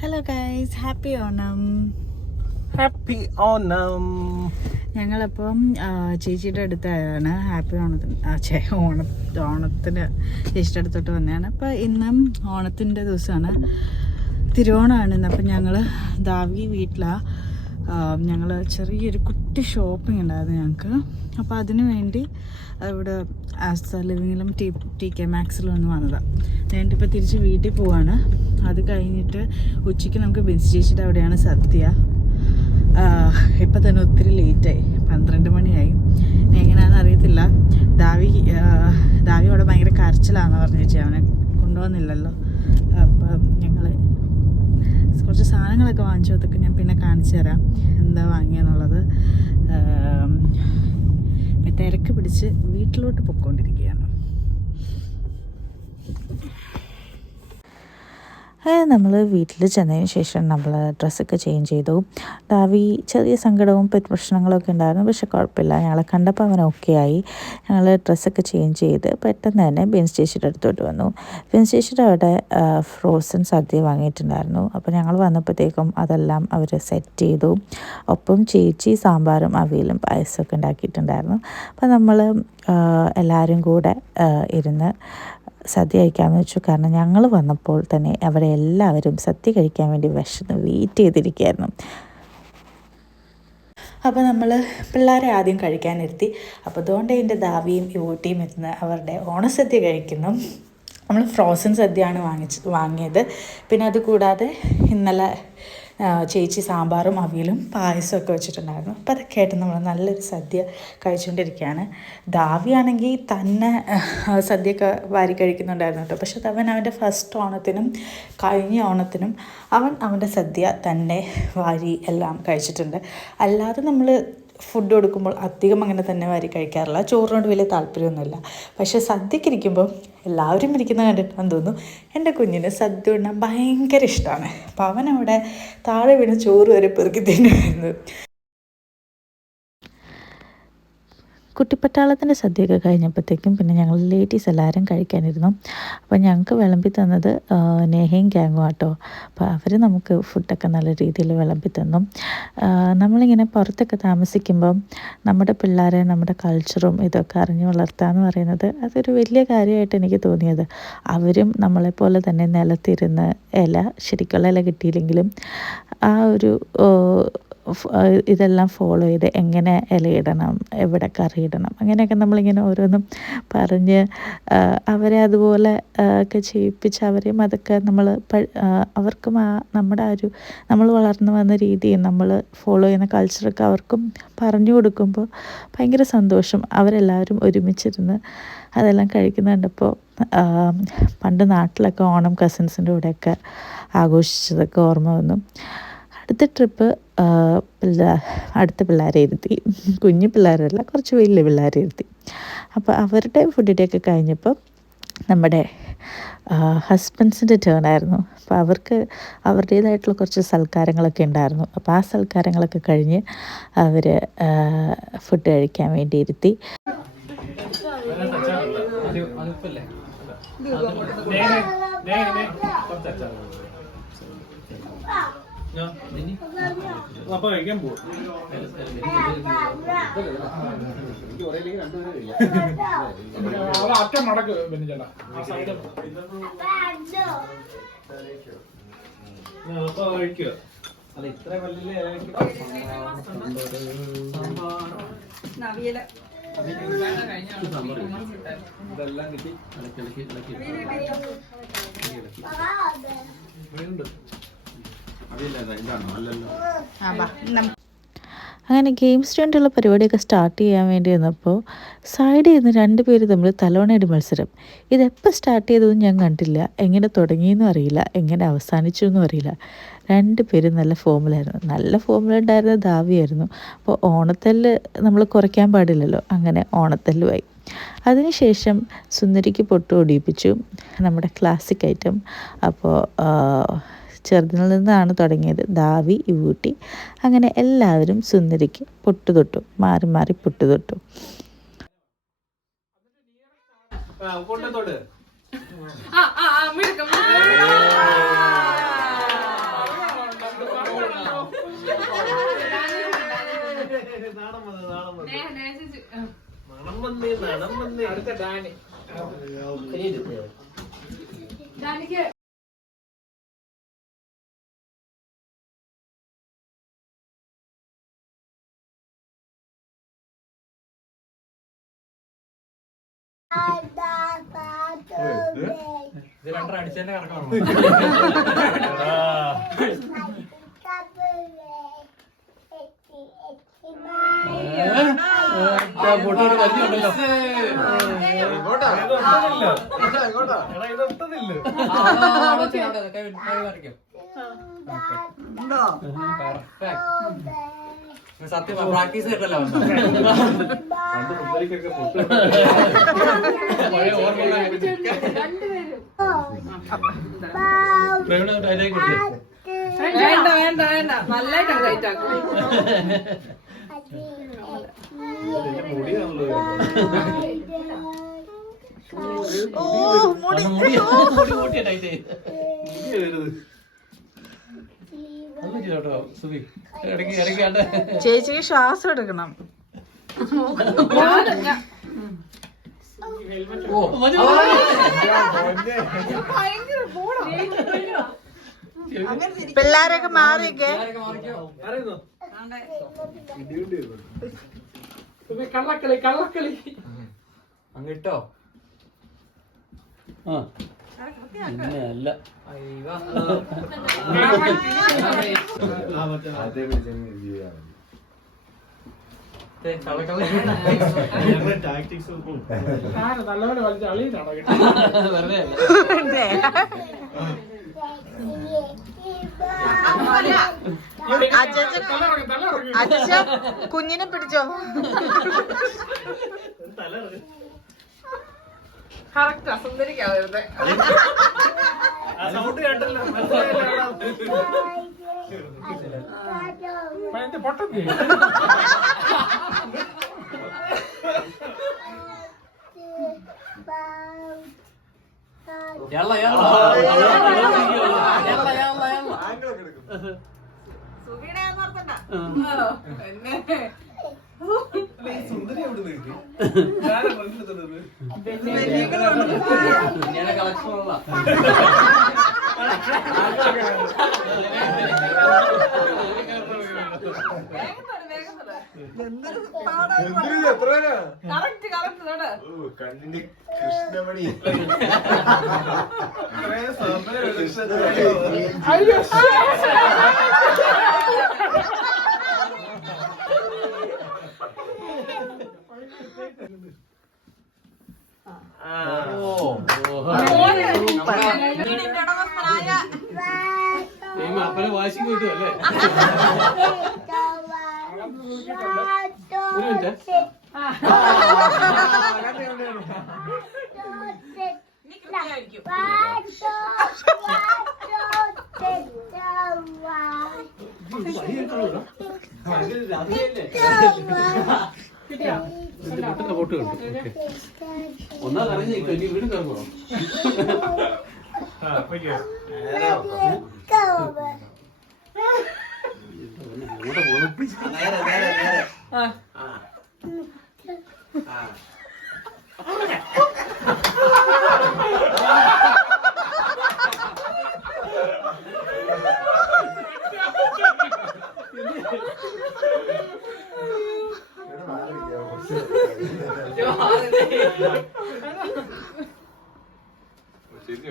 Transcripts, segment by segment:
Hello guys, happy Onam. Happy Onam. ഞങ്ങളപ്പം ചേച്ചിയുടെ അടുത്തായാണ് ഹാപ്പി ഓണത്തിന് ഓണത്തിന് ചേച്ചിയുടെ അടുത്തോട്ട് വന്നതാണ്. അപ്പോൾ ഇന്നും ഓണത്തിൻ്റെ ദിവസമാണ്, തിരുവോണമാണ് ഇന്ന്. അപ്പം ഞങ്ങൾ ദാവി വീട്ടിലാണ്. ഞങ്ങൾ ചെറിയൊരു കുട്ടി ഷോപ്പിംഗ് ഉണ്ടായിരുന്നു ഞങ്ങൾക്ക്. അപ്പോൾ അതിന് വേണ്ടി ഇവിടെ ആസ്ത ലിവിങ്ങിലും ടി കെ മാക്സിലും ഒന്ന് വന്നതാണ്. എന്നിട്ട് ഇപ്പോൾ തിരിച്ച് വീട്ടിൽ പോവാണ്. അത് കഴിഞ്ഞിട്ട് ഉച്ചയ്ക്ക് നമുക്ക് ബിൻസ് ചേച്ചിയുടെ അവിടെയാണ് സദ്യ. ഇപ്പം തന്നെ ഒത്തിരി ലേറ്റായി, 12 മണിയായി. ഇനി എങ്ങനെയാണെന്ന് അറിയത്തില്ല. ദാവി അവിടെ ഭയങ്കര കരച്ചിലാണെന്ന് പറഞ്ഞു ചേച്ചി, അവനെ കൊണ്ടുപോകുന്നില്ലല്ലോ. അപ്പം ഞങ്ങൾ കുറച്ച് സാധനങ്ങളൊക്കെ വാങ്ങിച്ചു, അതൊക്കെ ഞാൻ പിന്നെ കാണിച്ചു തരാം എന്താ വാങ്ങിയെന്നുള്ളത്. തിരക്ക് പിടിച്ച് വീട്ടിലോട്ട് പൊയ്ക്കൊണ്ടിരിക്കുകയാണ്. നമ്മൾ വീട്ടിൽ ചെന്നതിന് ശേഷം നമ്മൾ ഡ്രസ്സൊക്കെ ചേഞ്ച് ചെയ്തു. ദാവി ചെറിയ സങ്കടവും പ്രശ്നങ്ങളൊക്കെ ഉണ്ടായിരുന്നു, പക്ഷെ കുഴപ്പമില്ല. ഞങ്ങളെ കണ്ടപ്പോൾ അവൻ ഓക്കെ ആയി. ഞങ്ങൾ ഡ്രസ്സൊക്കെ ചേഞ്ച് ചെയ്ത് പെട്ടെന്ന് തന്നെ ബിൻസ് ചേച്ചിയുടെ അടുത്തോട്ട് വന്നു. ബിൻസ് ചേച്ചിയുടെ അവിടെ ഫ്രോസൺ സദ്യ വാങ്ങിയിട്ടുണ്ടായിരുന്നു. അപ്പോൾ ഞങ്ങൾ വന്നപ്പോഴത്തേക്കും അതെല്ലാം അവർ സെറ്റ് ചെയ്തു. ഒപ്പം ചേച്ചി സാമ്പാറും അവിയലും പായസമൊക്കെ ഉണ്ടാക്കിയിട്ടുണ്ടായിരുന്നു. അപ്പോൾ നമ്മൾ എല്ലാവരും കൂടെ ഇരുന്ന് സദ്യ കഴിക്കാമെന്ന് വെച്ചു. കാരണം ഞങ്ങൾ വന്നപ്പോൾ തന്നെ അവിടെ എല്ലാവരും സദ്യ കഴിക്കാൻ വേണ്ടി വിശന്ന് വെയിറ്റ് ചെയ്തിരിക്കുകയായിരുന്നു. അപ്പോൾ നമ്മൾ പിള്ളേരെ ആദ്യം കഴിക്കാനിരുത്തി. അപ്പോൾ അതുകൊണ്ട് എൻ്റെ ദാവിയും യൂട്ടിയും ഇരുന്ന് അവരുടെ ഓണസദ്യ കഴിക്കുന്നു. നമ്മൾ ഫ്രോസൺ സദ്യയാണ് വാങ്ങിയത്. പിന്നെ അതുകൂടാതെ ഇന്നലെ ചേച്ചി സാമ്പാറും അവിയലും പായസമൊക്കെ വെച്ചിട്ടുണ്ടായിരുന്നു. അപ്പോൾ അതൊക്കെ ആയിട്ട് നമ്മൾ നല്ലൊരു സദ്യ കഴിച്ചുകൊണ്ടിരിക്കുകയാണ്. ദാവിയാണെങ്കിൽ തന്നെ സദ്യയൊക്കെ വാരി കഴിക്കുന്നുണ്ടായിരുന്നു കേട്ടോ. പക്ഷെ അവൻ അവൻ്റെ ഫസ്റ്റ് ഓണത്തിനും കഴിഞ്ഞ ഓണത്തിനും അവൻ്റെ സദ്യ തന്നെ വാരി എല്ലാം കഴിച്ചിട്ടുണ്ട്. അല്ലാതെ നമ്മൾ ഫുഡ് കൊടുക്കുമ്പോൾ അധികം അങ്ങനെ തന്നെ വാരി കഴിക്കാറില്ല. ചോറിനോട് വലിയ താല്പര്യമൊന്നുമില്ല. പക്ഷേ സദ്യക്ക് ഇരിക്കുമ്പോൾ എല്ലാവരും ഇരിക്കുന്നത് കണ്ടിട്ടാന്ന് തോന്നുന്നു എൻ്റെ കുഞ്ഞിന് സദ്യ ഉണ്ണാൻ ഭയങ്കര ഇഷ്ടമാണ്. അപ്പോൾ അവനവിടെ താഴെ വീണ് ചോറ് വരെ പെറുക്കി തിന്നുമായിരുന്നു. കുട്ടിപ്പട്ടാളത്തിൻ്റെ സദ്യയൊക്കെ കഴിഞ്ഞപ്പോഴത്തേക്കും പിന്നെ ഞങ്ങൾ ലേഡീസ് എല്ലാവരും കഴിക്കാനിരുന്നു. അപ്പോൾ ഞങ്ങൾക്ക് വിളമ്പി തന്നത് നേഹയും ഗ്യാങ്ങും ആട്ടോ. അപ്പോൾ അവർ നമുക്ക് ഫുഡൊക്കെ നല്ല രീതിയിൽ വിളമ്പി തന്നു. നമ്മളിങ്ങനെ പുറത്തൊക്കെ താമസിക്കുമ്പം നമ്മുടെ പിള്ളേരെ നമ്മുടെ കൾച്ചറും ഇതൊക്കെ അറിഞ്ഞു വളർത്തുക എന്ന് പറയുന്നത് അതൊരു വലിയ കാര്യമായിട്ട് എനിക്ക് തോന്നിയത്. അവരും നമ്മളെപ്പോലെ തന്നെ നിലത്തിരുന്ന് ശരിക്കുള്ള ഇല കിട്ടിയില്ലെങ്കിലും ആ ഒരു ഇതെല്ലാം ഫോളോ ചെയ്ത് എങ്ങനെ ഇലയിടണം, എവിടെ കറിയിടണം, അങ്ങനെയൊക്കെ നമ്മളിങ്ങനെ ഓരോന്നും പറഞ്ഞ് അവരെ അതുപോലെ ഒക്കെ ചെയ്യിപ്പിച്ച് അവരെയും അതൊക്കെ അവർക്കും നമ്മുടെ നമ്മൾ വളർന്നു വന്ന രീതിയും നമ്മൾ ഫോളോ ചെയ്യുന്ന കൾച്ചറൊക്കെ അവർക്കും പറഞ്ഞു കൊടുക്കുമ്പോൾ ഭയങ്കര സന്തോഷം. അവരെല്ലാവരും ഒരുമിച്ചിരുന്ന് അതെല്ലാം കഴിക്കുന്നുണ്ടപ്പോൾ പണ്ട് നാട്ടിലൊക്കെ ഓണം കസിൻസിൻ്റെ കൂടെയൊക്കെ ആഘോഷിച്ചതൊക്കെ ഓർമ്മ വന്നു. അടുത്ത ട്രിപ്പ് അടുത്ത പിള്ളേരെ ഇരുത്തി, കുഞ്ഞു പിള്ളേരല്ല, കുറച്ച് വലിയ പിള്ളേരെ ഇരുത്തി. അപ്പോൾ അവരുടെ ഫുഡിൻ്റെയൊക്കെ കഴിഞ്ഞപ്പോൾ നമ്മുടെ ഹസ്ബൻഡ്സിൻ്റെ ടേൺ ആയിരുന്നു. അപ്പോൾ അവർക്ക് അവരുടേതായിട്ടുള്ള കുറച്ച് സൽക്കാരങ്ങളൊക്കെ ഉണ്ടായിരുന്നു. അപ്പോൾ ആ സൽക്കാരങ്ങളൊക്കെ കഴിഞ്ഞ് അവർ ഫുഡ് കഴിക്കാൻ വേണ്ടി ഇരുത്തി. അപ്പോൾ കഴിക്കാൻ പോകും. അറ്റ മടക്ക് ബെന്നിച്ചേട്ടാ. അപ്പോൾ കഴിക്കുക. അല്ല ഇത്ര വലിയ ഇതെല്ലാം കിട്ടി. അങ്ങനെ ഗെയിംസ് വേണ്ടിയുള്ള പരിപാടിയൊക്കെ സ്റ്റാർട്ട് ചെയ്യാൻ വേണ്ടി വന്നപ്പോൾ സൈഡിൽ നിന്ന് 2 പേര് തമ്മിൽ തലോണയുടെ മത്സരം. ഇതെപ്പോൾ സ്റ്റാർട്ട് ചെയ്തതെന്ന് ഞാൻ കണ്ടില്ല, എങ്ങനെ തുടങ്ങിയെന്നും അറിയില്ല, എങ്ങനെ അവസാനിച്ചു എന്നും അറിയില്ല. 2 പേരും നല്ല ഫോമിലായിരുന്നു. നല്ല ഫോമിലുണ്ടായിരുന്ന ദാവിയായിരുന്നു. അപ്പോൾ ഓണത്തല്ല് നമ്മൾ കുറയ്ക്കാൻ പാടില്ലല്ലോ, അങ്ങനെ ഓണത്തല്ലുമായി. അതിനുശേഷം സുന്ദരിക്ക് പൊട്ട് ഒടിയിപ്പിച്ചു, നമ്മുടെ ക്ലാസിക് ഐറ്റം. അപ്പോൾ ചെറുതിൽ നിന്നാണ് തുടങ്ങിയത്. ദാവി, യൂട്ടി, അങ്ങനെ എല്ലാവരും സുന്ദരിക്ക് പൊട്ട് തൊട്ടു, മാറി മാറി പൊട്ട് തൊട്ടു. അടുത്ത ഡാനി ഇത് രണ്ടര അടിച്ചതിന്റെ കണക്കാണോ? സത്യം പ്രാക്ടീസ് കേട്ടല്ലോ. വേണ്ട വേണ്ട വേണ്ട നല്ലായിട്ട് ടൈറ്റ് ആക്കും. ചേച്ചിക്ക് ശ്വാസം എടുക്കണം. പിള്ളേരൊക്കെ മാറിയൊക്കെ കള്ളക്കളി കള്ളക്കളി അങ്ങിട്ടോ അല്ല നല്ലപോലെ വലിച്ച അളിയിലാണോ അച്ഛ കുഞ്ഞിനെ പിടിച്ചോ. കറക്റ്റ് അസുന്ദരിക്കാവരുത്. സൗണ്ട് കേട്ടല്ലോ പൊട്ടത്തി കണ്ണിന് കൃഷ്ണമണി അപ്പനെ വാശിക്ക് കിട്ടും അല്ലേ? ഒരു മിനിറ്റ്. ഫോട്ടോ കണ്ടു. ഒന്നാ കറിഞ്ഞ വീണ്ടും കറങ്ങോ?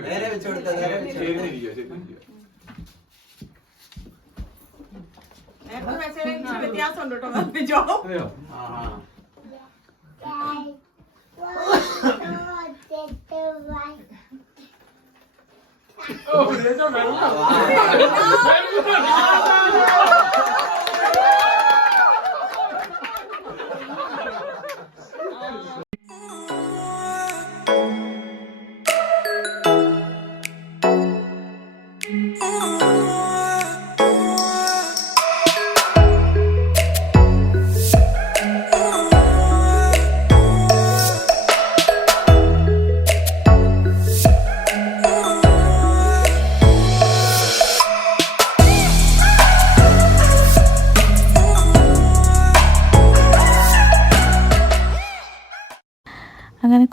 നേരെ വെച്ചു കൊടുത്താൽ വ്യത്യാസമുണ്ട് കേട്ടോ. Oh.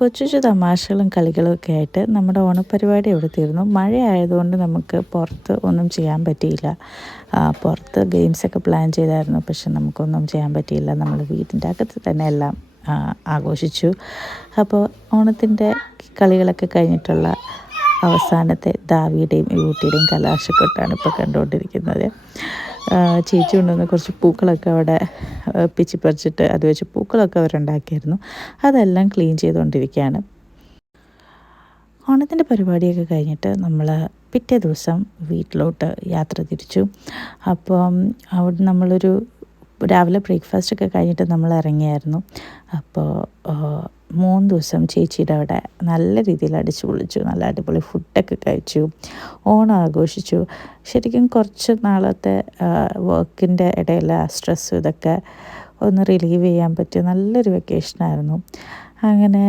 കൊച്ചു കൊച്ചു തമാശകളും കളികളും ഒക്കെ ആയിട്ട് നമ്മുടെ ഓണപ്പരിപാടി ഇവിടെ തീർന്നു. മഴ ആയതുകൊണ്ട് നമുക്ക് പുറത്ത് ഒന്നും ചെയ്യാൻ പറ്റിയില്ല. പുറത്ത് ഗെയിംസൊക്കെ പ്ലാൻ ചെയ്തായിരുന്നു, പക്ഷെ നമുക്കൊന്നും ചെയ്യാൻ പറ്റിയില്ല. നമ്മൾ വീടിൻ്റെ അകത്ത് തന്നെ എല്ലാം ആഘോഷിച്ചു. അപ്പോൾ ഓണത്തിൻ്റെ കളികളൊക്കെ കഴിഞ്ഞിട്ടുള്ള അവസാനത്തെ ദാവിയുടെയും യൂട്ടിയുടെയും കലാശക്കൊട്ടാണ് ഇപ്പോൾ കണ്ടുകൊണ്ടിരിക്കുന്നത്. ചേച്ചി കൊണ്ടുവന്ന് കുറച്ച് പൂക്കളൊക്കെ അവിടെ പിച്ചിപ്പറിച്ചിട്ട് അത് വെച്ച് പൂക്കളൊക്കെ അവരുണ്ടാക്കിയായിരുന്നു. അതെല്ലാം ക്ലീൻ ചെയ്തുകൊണ്ടിരിക്കുകയാണ്. ഓണത്തിൻ്റെ പരിപാടിയൊക്കെ കഴിഞ്ഞിട്ട് നമ്മൾ പിറ്റേ ദിവസം വീട്ടിലോട്ട് യാത്ര തിരിച്ചു. അപ്പം അവിടെ നമ്മളൊരു രാവിലെ ബ്രേക്ക്ഫാസ്റ്റൊക്കെ കഴിഞ്ഞിട്ട് നമ്മൾ ഇറങ്ങിയായിരുന്നു. അപ്പോൾ 3 ദിവസം ചേച്ചിയുടെ അവിടെ നല്ല രീതിയിൽ അടിച്ചു പൊളിച്ചു. നല്ല അടിപൊളി ഫുഡൊക്കെ കഴിച്ചു, ഓണം ആഘോഷിച്ചു. ശരിക്കും കുറച്ച് നാളത്തെ വർക്കിൻ്റെ ഇടയിൽ സ്ട്രെസ് ഇതൊക്കെ ഒന്ന് റിലീവ് ചെയ്യാൻ പറ്റിയ നല്ലൊരു വെക്കേഷനായിരുന്നു. അങ്ങനെ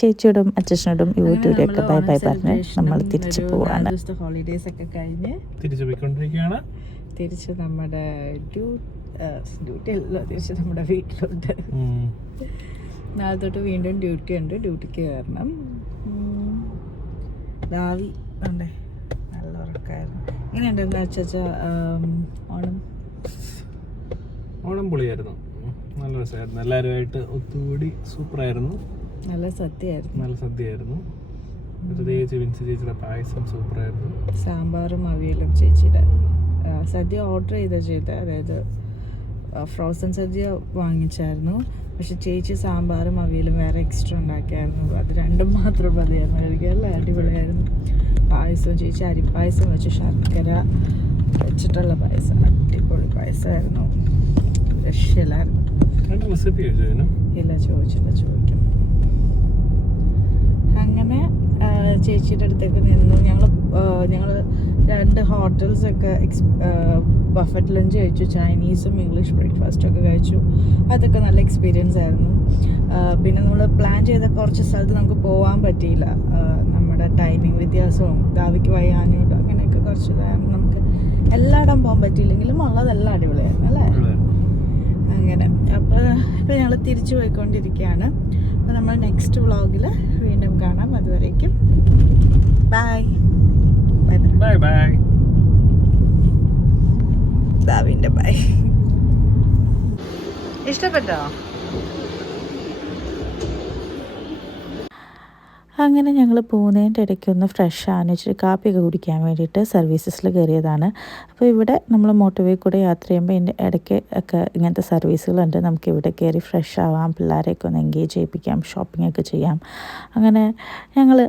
ചേച്ചിയോടും അച്ഛനോടും യൂട്യൂബിലൊക്കെ ബൈ ബൈ പറഞ്ഞ് നമ്മൾ തിരിച്ചു പോവാണ്. ഹോളിഡേയ്സ് ഒക്കെ കഴിഞ്ഞ് തിരിച്ചു പോയിക്കൊണ്ടിരിക്കുകയാണ്. തിരിച്ച് നമ്മുടെ ഡ്യൂട്ടിയല്ലോ, തിരിച്ച് നമ്മുടെ വീട്ടിലോട്ട്. നാളെ തൊട്ട് വീണ്ടും ഡ്യൂട്ടി ഉണ്ട്, ഡ്യൂട്ടിക്ക് കയറണം. ദാവി ഉണ്ടേ, നല്ല ഉറക്കമായിരുന്നു. എങ്ങനെയുണ്ടായിരുന്നു അച്ചാ ഓണം? ഓണം പൊളിയായിരുന്നു, നല്ല രസമായിരുന്നു. എല്ലാവരുമായിട്ട് ഒത്തുകൂടി സൂപ്പറായിരുന്നു. നല്ല സദ്യയായിരുന്നു. നല്ല സദ്യയായിരുന്നു. പ്രത്യേകിച്ച് വിൻസി ചേച്ചിയുടെ പായസം സൂപ്പറായിരുന്നു. സാമ്പാറും അവിയലും ചേച്ചിയുടെ. സദ്യ ഓർഡർ ചെയ്ത അതായത് ഫ്രോസൺ സദ്യ വാങ്ങിച്ചായിരുന്നു, പക്ഷെ ചേച്ചി സാമ്പാറും അവിയലും വേറെ എക്സ്ട്രാ ഉണ്ടാക്കിയായിരുന്നു. അത് രണ്ടും മാത്രം മതിയായിരുന്നു കഴിക്കാൻ. അല്ല അടിപൊളിയായിരുന്നു. പായസം ചേച്ചി അരിപ്പായസം വെച്ച് ശർക്കര വെച്ചിട്ടുള്ള പായസം, അടിപൊളി പായസമായിരുന്നു. രക്ഷയിലായിരുന്നു. റെസിപ്പി ഇല്ല, ചോദിക്കാം. അങ്ങനെ ചേച്ചിയുടെ അടുത്തേക്ക് നിന്നു. ഞങ്ങൾ 2 ഹോട്ടൽസൊക്കെ ബഫറ്റ് ലഞ്ച് കഴിച്ചു. ചൈനീസും ഇംഗ്ലീഷ് ബ്രേക്ക്ഫാസ്റ്റും ഒക്കെ കഴിച്ചു. അതൊക്കെ നല്ല എക്സ്പീരിയൻസ് ആയിരുന്നു. പിന്നെ നമ്മൾ പ്ലാൻ ചെയ്ത കുറച്ച് സ്ഥലത്ത് നമുക്ക് പോകാൻ പറ്റിയില്ല. നമ്മുടെ ടൈമിംഗ് വ്യത്യാസവും ദാവിക്ക് വയ്യാഞ്ഞോട്ടും അങ്ങനെയൊക്കെ കുറച്ച് നമുക്ക് എല്ലായിടം പോകാൻ പറ്റിയില്ലെങ്കിലും ഉള്ളതെല്ലാം അടിപൊളിയായിരുന്നു അല്ലേ? അങ്ങനെ അപ്പോൾ ഇപ്പോൾ ഞങ്ങൾ തിരിച്ചു പോയിക്കൊണ്ടിരിക്കുകയാണ്. അപ്പോൾ നമ്മൾ നെക്സ്റ്റ് വ്ളോഗിൽ വീണ്ടും കാണാം. അതുവരേക്കും ബൈ ബൈ ബൈ. ദാവിൻ്റെ ബൈ. ഇഷ്ടപ്പെട്ടോ? അങ്ങനെ ഞങ്ങൾ പോകുന്നതിൻ്റെ ഇടയ്ക്ക് ഒന്ന് ഫ്രഷ് ആകാൻ ഇച്ചിരി കാപ്പിയൊക്കെ കുടിക്കാൻ വേണ്ടിയിട്ട് സർവീസസിൽ കയറിയതാണ്. അപ്പോൾ ഇവിടെ നമ്മൾ മോട്ടോവേ കൂടെ യാത്ര ചെയ്യുമ്പോൾ ഇതിൻ്റെ ഇടയ്ക്ക് ഒക്കെ ഇങ്ങനത്തെ സർവീസുകളുണ്ട്. നമുക്ക് ഇവിടെ കയറി ഫ്രഷ് ആവാം, പിള്ളേരെയൊക്കെ ഒന്ന് എൻഗേജ് ചെയ്യിപ്പിക്കാം, ഷോപ്പിംഗ് ഒക്കെ ചെയ്യാം. അങ്ങനെ ഞങ്ങൾ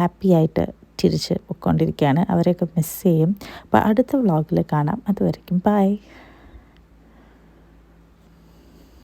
ഹാപ്പി ആയിട്ട് തിരിച്ച് പോയിക്കൊണ്ടിരിക്കുകയാണ്. അവരെയൊക്കെ മിസ് ചെയ്യും. അപ്പോൾ അടുത്ത വ്ളോഗിൽ കാണാം. അതുവരയ്ക്കും ബൈ.